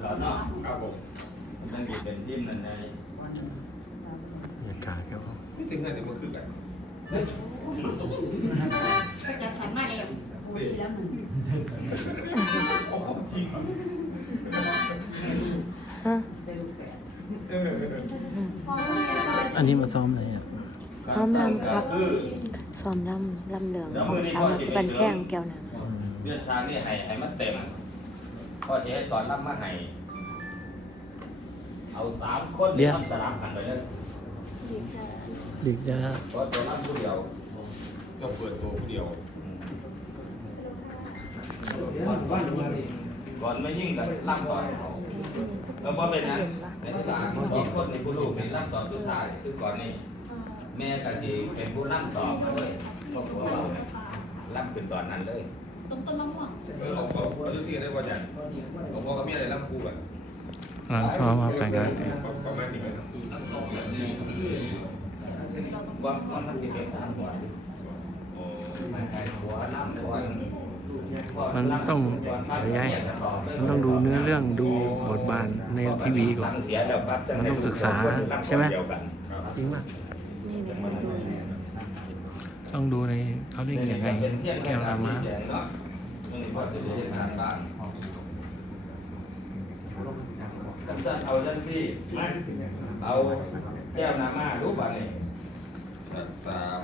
แล้วเนาะครับผมมันมีเป็นดิ้นนั่นไงบรรยากาศครับผมไม่ถึงกันเดี๋ยวมันคือกันก็จะสามารถเลยโอ้ยแล้วหนูโอ้ของจริงฮะเอออันนี้มาซ้อมอะไรอะซ้อมรำครับคือซ้อมลำลำเหลืองของสาวน้อยเป็นแพงแก้วน้อืมเดือนช้างนี่ให้ให้มันเต็ม พอเสียตอนรับมาให้เอาสามคนทำสลับกันไปเลยเด็กจะเพราะตัวรับผู้เดียวก็เปิดตัวผู้เดียวก่อนไม่ยิ่งกับรับก่อนแล้วพอเป็นนั้นในที่หลังสองคนในผู้ลูกเป็นรับต่อสุดท้ายคือก่อนนี้แม่กับสีเป็นผู้รับต่อมาเลยครอบครัวเราเนี่ยรับเป็นตอนนั้นเลย ต้นต้นมะม่วงเออของเขาอายุสี่ได้ป่ะจ๊ะของพ่อกับแม่อะไรรับครูกันกำลังซ้อมครับการการประมาณนี้ไหมครับว่าว่ามันจะเป็นสามหัวโอ้มันใครหัวน้ำหัวมันต้องระยะมันต้องดูเนื้อเรื่องดูบทบาทในทีวีก่อนเสียแล้วครับมันต้องศึกษาใช่ไหมเดียวกันจริงป่ะ ต้องดูในเขาเรียกยังไงแก้วรามามันก็จะได้ทางบ้านกันจะเอาจังซี่เอาแก้วน้ำมารู้ป่ะนี่สาม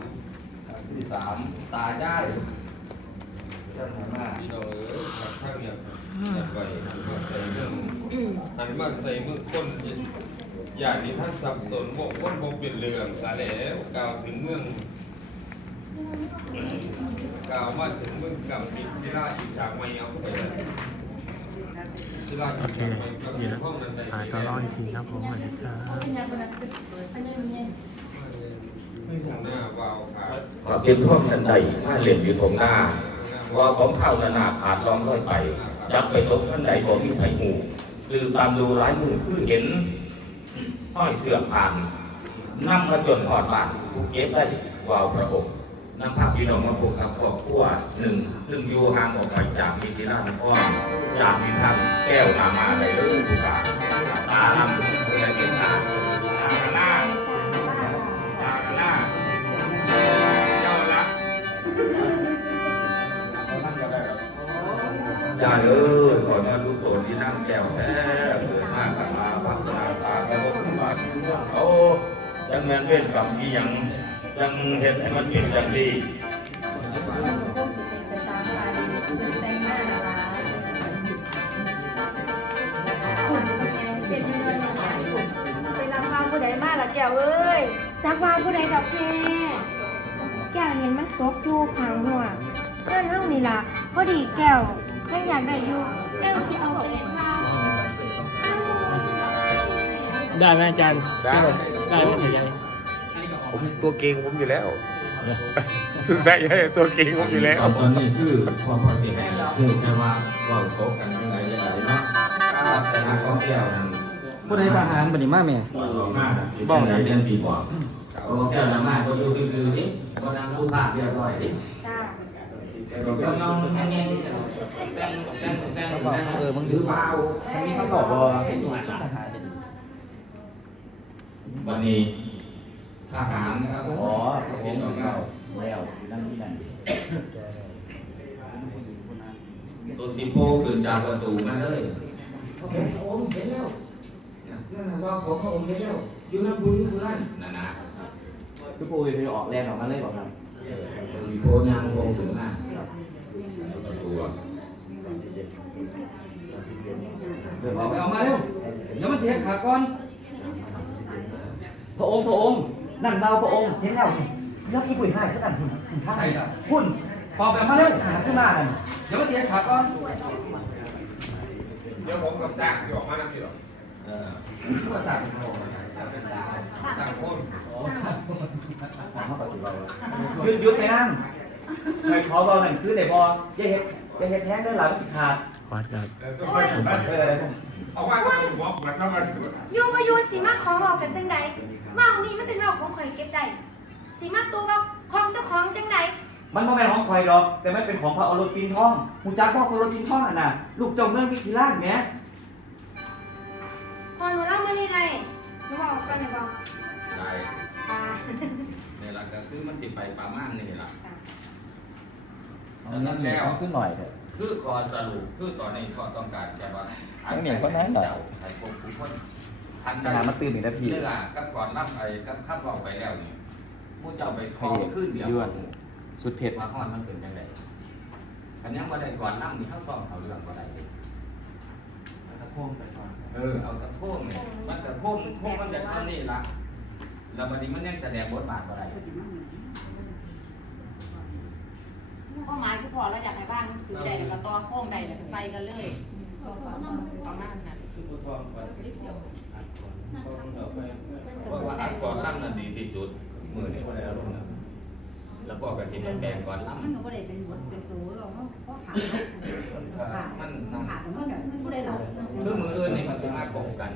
ที่สามตาย่ายแก้วน้ำมาพี่น้องเออขับข้างเนี่ยอยากไปใส่เรื่องหันมาใส่มือคนอย่างนี้ท่านสับสนบอกว่าบ่เป็นเรื่องซะแล้วกล่าวถึงเมือง กล่าวมาถึงเมืองกับมีที่ราชอิชาไม่เอาเข้าไปเลยที่ราชโออิเคชาไมก็เดี๋ยวห้องนั้นไปถ่ายต่อรออีกทีครับผมสวัสดีครับหน้าวาวขาก็เป็นท่วมทันใดมาเล่นอยู่ตรงหน้า ว่าของข้าวนานาขาดลองร้อยไปจักไปตกทันใดบ่มีไผ่หูสื่อตามดูร้ายมือคือเห็นห้อยเสือผ่านนำมาจนหอดบานผู้เก็บได้วาวพระองค์ น้ำพาพี่น้องมาพบกับครอบครัวหนึ่ง ซึ่งอยู่ห่างออกไปจากมิถิราชนครจากมิทันแก้วนามาได้เลยผู้กาตาลำเพื่อเห็นตาตาหน้าตาหน้าเจ้าละอย่าเอ้ยขอมาดูตัวที่นั่งแก้วแท้เกิดมาขันมาพักนาตากระบอกขึ้นมาที่เรื่องเขาจังแม่นเว้นกรรมอีหยัง จังเห็นให้มันเป็นจังซี่คงสิเป็นไปตามการเป็นแต่งหน้านะคะคุณเป็นยังไงนะคะคุณไปรับข้าผู้ใดมาละแก้วเอ้ยจักว่าผู้ใดดอกแค่แก้วเห็นมันตกอยู่ข้างหัวเพื่อนเฮานี่ล่ะพอดีแก้วแค่อยากได้อยู่แก้วสิเอาไปเล่นข้าได้ไหมอาจารย์ได้ไหมสายใย ผมตัวเก่งผมอยู่แล้ว สุดแสยตัวเก่งผมอยู่แล้ว ตอนนี้คือพอพอสิให้คือแค่ว่าเราโตกันยังไงยังไงเนาะลักษณะของแก้วนั้นผู้ใดทหารบัดนี้มาแม่บอกหน้าบ้องเรียนสีบอกโอ้แก้วน้ำมาเขาอยู่ซื่อๆนี่ก็นั่งสุภาพเรียบร้อยนี่จ้าก็น้องแง่งแต้งแต้งแต้งแต้งเออมึงหรือเปล่ามันมีคำบอกว่าทหารวันนี้ ทหารนะครับอ๋อเป็นของเราแล้วนั่นนี่นั่นตัวสีโพขึ้นจากประตูมาเลยเห็นโอ้เห็นแล้วนั่นว่าของพระองค์เห็นแล้วอยู่น้ำบุญอยู่นั่นนั่นนะคือปูไปออกแรงออกมาเลยบอกครับตัวสีโพย่างโพถึงมาประตูเดี๋ยวออกไปออกมาเร็วเดี๋ยวมันเสียขาก่อนพระองค์พระองค์ นั่นเราพระองค์เห็นแล้วแล้วอีปุ๋ยให้ก็กันหุ่นหุ่นท่าหุ่นออกไปออกมาเร็วหาขึ้นมาเลยเดี๋ยวมันเสียขาก่อนเดี๋ยวผมกับสร้างที่ออกมานั่งที่หรอตัวสั่งสร้างคนสามข้อต่อสิบเราหยุดหยุดไปนั่งใครขอเบาหน่อยคือไหนบออย่าเฮ็ดอย่าเฮ็ดแท้งด้วยหลังสิขาดวัดครับเออต้องไปผมไปเออเอาว่าก็ผมบอกเหมือนกันมาสุดอยู่มาอยู่สิมาขอบอกกันจังใด เมานี่มันเป็นเมาของข่อยเก็บได้สิมาตัวบอกของเจ้าของจังใดมันบ่แม่นของคอยดอก แต่มันเป็นของพระอรปินทองหูจักพ่อพระอรปินทองอะน่ะลูกเจ้าเมืองวิทิราชแหมมานี่ไรหนูบอกกันเลยบอกได้ปลานี่ล่ะก็คือมันสิไปประมาณนี้ล่ะ เอาเงินแล้วขึ้นหน่อยเถอะ คือขอสรุปคือตอนนี้ก็ต้องการจะว่าเอาเหนียวก็นั้นเหรอเจ้าให้พวกทุกคน ทันขนาดมาตื่นอีกนาทีเนื้อกับก่อนรับไปกับข้ามบอกไปแล้วนี่ผู้เจ้าไปทอขึ้นเดียวยวดสุดเผ็ดมาฮอดมันเป็นจังไดคันยังบ่ได้ก่อนล่ำนี่เฮาซ่อมเขาเรื่องบ่ได้เลยตะโค้งไปก่อนเออเอาตะโพกนี่มันตะโพกมันโพกมันจะเท่านี้ล่ะแล้วบัดนี้มันยังแสดงบทบาทบ่ได้ข้อหมายคือพอเราอยากให้บ้านหนังสือใดแล้วก็ต่อโค้งใดแล้วก็ใส่กันเลยประมาณนั้น เพราะว่าอันก่อนล่ำนั่นดีที่สุดมือนี่บ่ได้อารมณ์นะแล้วก็กระสิบแปลงก่อนล่ำมันก็บ่ได้เป็นบทเป็นตัวหรอกเพราะขาขามันขาแต่มันก็บ่ได้หรอกคือมืออื่นนี่มันสิมาคบกัน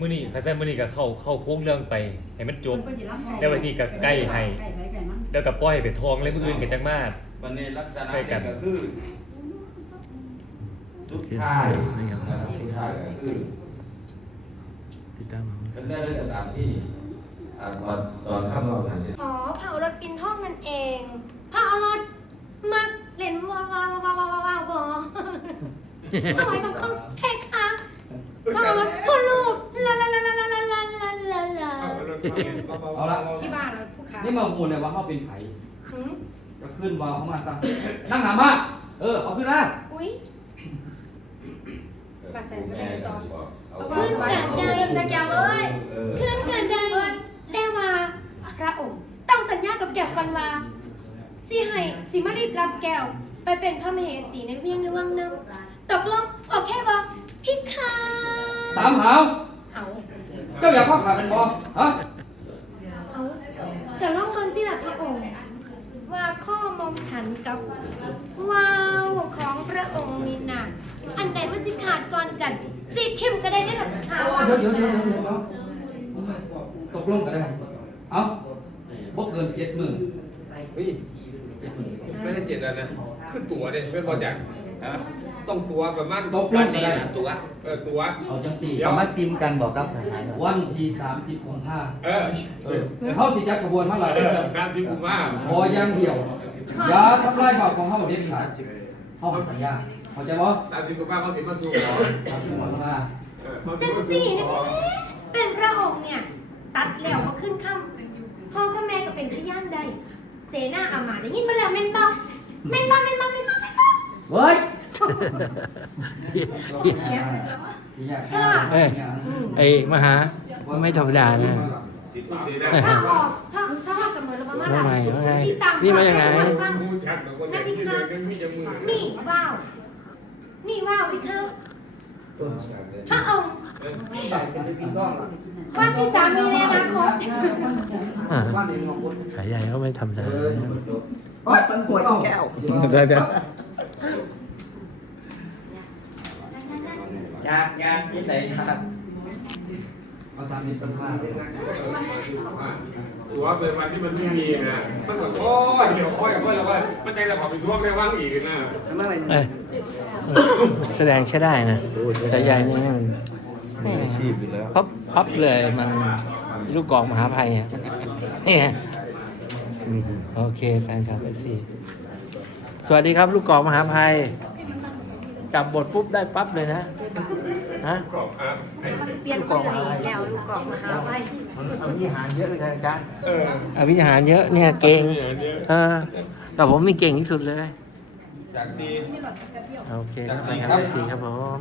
มื้อนี้ถ้าแซ่มื้อนี้ก็เข้าเข้าโค้งเรื่องไปให้มันจบมันสิรับแล้วบางทีก็ใกล้ให้ใกล้ไปใกล้มันแล้วก็ปล่อยไปทองเลยมื้ออื่นกันจักมาวันนี้ลักษณะใช่กันนี่ก็คือ สุดท้ายนะครับสุดท้ายก็คือติดตามเป็นได้เลยตามที่ตอนตอนข้ามเรานั้นเนี่ยอ๋อเผารถปินท่องนั่นเองเผารถมักเล่นวาวาวาวาวาวาวบอทำไมบังคับแค่คะเผารถพ่อลูกลาลาลาลาลาลาลาลาลาลาเอาละที่บ้านเราผู้ขานี่มาพูดเลยว่าเขาเป็นไผหืมก็ขึ้นวาวเข้ามาซะนั่งหนามาเออเอาขึ้นมาอุ้ย ปลาแสนไปได้ต่อเอาขึ้นกันใดจะแก้วเอ้ยเออขึ้นกันใดแต่ว่าพระองค์ต้องสัญญากับแก้วกันว่าสิให้สิมารีบรับแก้ว ไปเป็นพระมเหสีในเวียงในวังน้ำตกลงโอเคบ่พี่คาสามหาวเอาเจ้าอยากข้อขาดเป็นบอฮะเอาแต่ลองเบิ่งที่ละพระองค์ว่าข้อมองฉันกับว้าวของพระองค์นี่นะอัน สิทิมก็ได้ได้หลักสาวเดี๋ยวเดี๋ยวเดี๋ยวเดี๋ยวตกลงกันได้ เอาบ่เกินเจ็ดหมื่นเฮ้ยไม่ได้เจ็ดแล้วนะ ขึ้นตัวเด่นไม่พอใจต้องตัวประมาณตกลงกันได้ตัวเออตัวเอาจังสี่เอามาซิมกันบอกกับทหารวันที่สามสิบกุมภาเออเออเขาสิจัดขบวนมาหลายเอเดืออนสามสิบกุมภาขอย่างเดียวอย่าทำลายบาปของเขาเด็ดขาดเขาสัญญา เข้าใจบ่สามสิบกุมภาเขาสิมาสู้ทำขึ้นมาเข้ามาจังสี่นะแม่เป็นพระองค์เนี่ย ตัดแล้วมาขึ้นคำพ่อกับแม่ก็เป็นพยานได้เสนาอามาตย์ได้ยินมาแล้วแม่นบ่แม่นบ่แม่นบ่แม่นบ่แม่นบ่เฮ้ยเสียงสิอยากค่ะเอ้ยไอ้มหาไม่ธรรมดานะ สิบสี่ได้ถ้าออกถ้าถ้าออกกำเนิดแล้วประมาณว่าไงว่าไงที่ตามนี่มาจากไหน บ้างผู้ชัดกับคนไหนที่เดินกันมีจมือ นี่ว้าว นี่ว่าวไหมคะต้ากเลพระองค์ ว่าที่สามีในอนาคตอ่ขายใหญ่ก็ไม่ทำไจโอ๊ยมันป่วยแก้วได้จ้ะยากยากที่ไหนครับภาษานี้เป็นภาษา ตัวเป็นวันที่มันไม่มีนะมันก็ค่อยเดี๋ยวค่อยค่อยแล้วว่ามันใจเราขอไปช่วงได้ว่างอีกนะเอ้ยแสดงใช้ได้นะสายใหญ่นี่มันแหม่พับพับเลยมันลูกกองมหาภัยอะเนี่ยโอเคแฟนคลับเอฟซีสวัสดีครับ ลูกกองมหาภัยจับบทปุ๊บได้ปั๊บเลยนะ ฮะกรอบอะเปลี่ยนเสื้ออีกแล้วลูกกอกมหาวิทยาลัยอภิหารเยอะเลยอาจารย์เอออภิหารเยอะเนี่ยเก่งเยอะเออแต่ผมมีเก่งที่สุดเลยจากซีโอเคครับสี่ครับผม